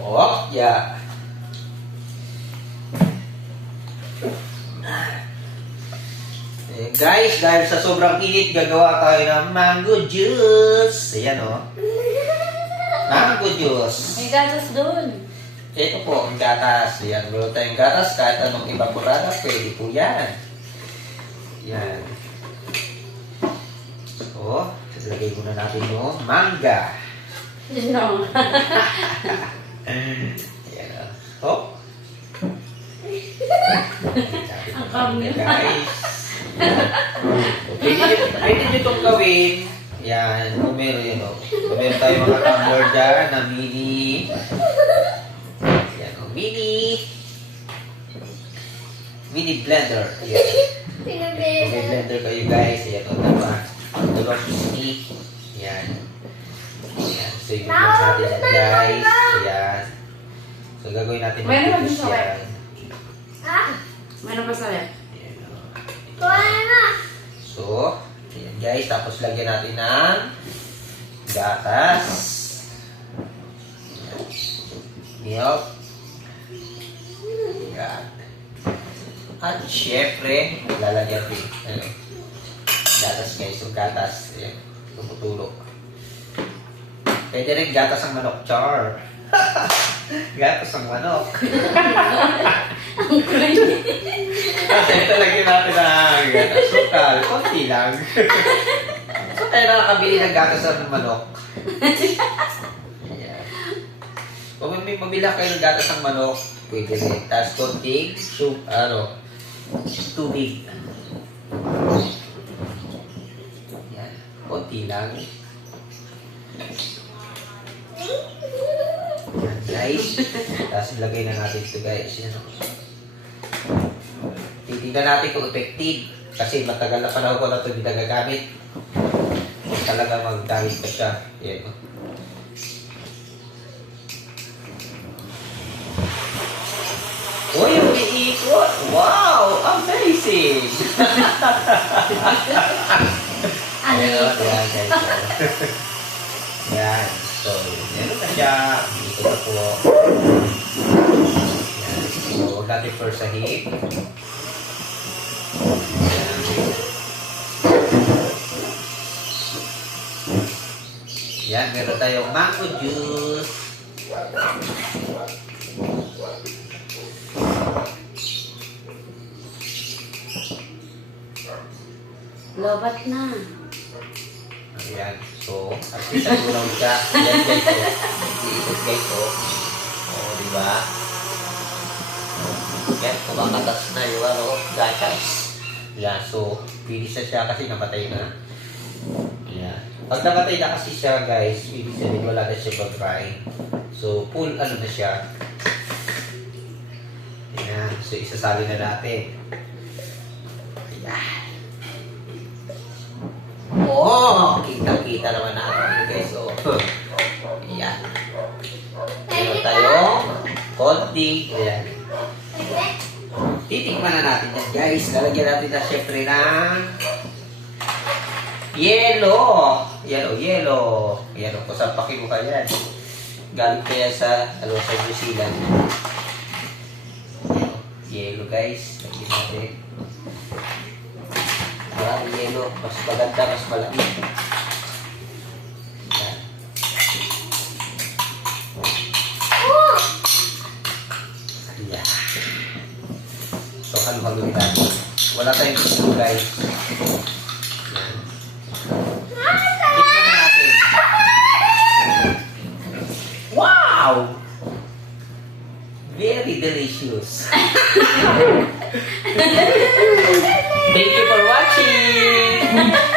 Oh, yeah. Eh, guys, dahil sa sobrang init, gagawa tayo ng mango juice. Ayan, oh. Mango juice. May gatas doon. Ito po, ang gatas. Yan, meron tayong gatas. Kahit anong ibang burada, pwede po yan. Yan. So, ilagay muna natin yung manga. No. Ayan. Oh. Ang kami. Guys. Pwede pwede nyo itong gawin. Yan, kung meron yun, oh. Kung meron tayo mga tumbler dyan na mini. Yan, oh, mini. Mini blender. Yan. May blender kayo guys, ayan o, diba? Tulog mini. Yan. Yan. So, yung natin yan guys. Ayan. So, gagawin natin naman juice din sa yan. Meron pa sa left. Ayan, oh. So, ayan guys, tapos lagyan natin ng gatas. Ayan. Milk. Ayan. At syempre, lalagyan din. Ano? Gatas guys, yung gatas. Ayan, tumutulo. Pwede rin gatas ang manok, char. gatas ang manok. Ang cringe. Kasi ito lagyan natin ng gatas. Sukal, konti lang. so tayo nakakabili ng gatas ng manok. Ayan. Kung may mabila kayo ng gatas ng manok, pwede rin. Tapos konting soup, ano, tubig. Yan. Konti lang. Yan, guys. Tapos ilagay na natin ito, guys. Yan. Titignan natin kung effective. Kasi matagal na panahon ko na ito hindi nagagamit. Kung talaga maggamit ka siya. Yan. oh. Uy, umiikot! Wow! Amazing! Ano ito? Ayan, guys. Yan. So, meron na siya. Ikot na po. Yan. So, huwag natin. Yan. Yan, meron tayong mango juice. Lobat na. Ayan. So, at least ang ulang siya. Ayan guys, oh. Iikot guys, oh. Oh, di ba? Yan, kumakatas na yung ano, gatas. Yan, so, finish na siya kasi namatay na. Yan. Pag namatay na kasi siya, guys, ibig sabihin wala na siya pag-dry. So, full ano na siya. Yan. So, isasali na natin. Ayan. Oh, kita-kita naman natin guys. Oh. Ayan. Meron tayong konti. Ayan. Titikman na natin yan guys. Lalagyan natin na syempre ng yelo. Yelo, yelo. Ayan o, kung saan pakimuha yan. Galing kaya sa, ano, sa New Zealand. Yelo guys. Lagyan natin. Marami yelo. Mas maganda, mas malaki. Tayo. Wala tayong. Yan. Tikman na natin. Wow! Very delicious. Thank you for watching.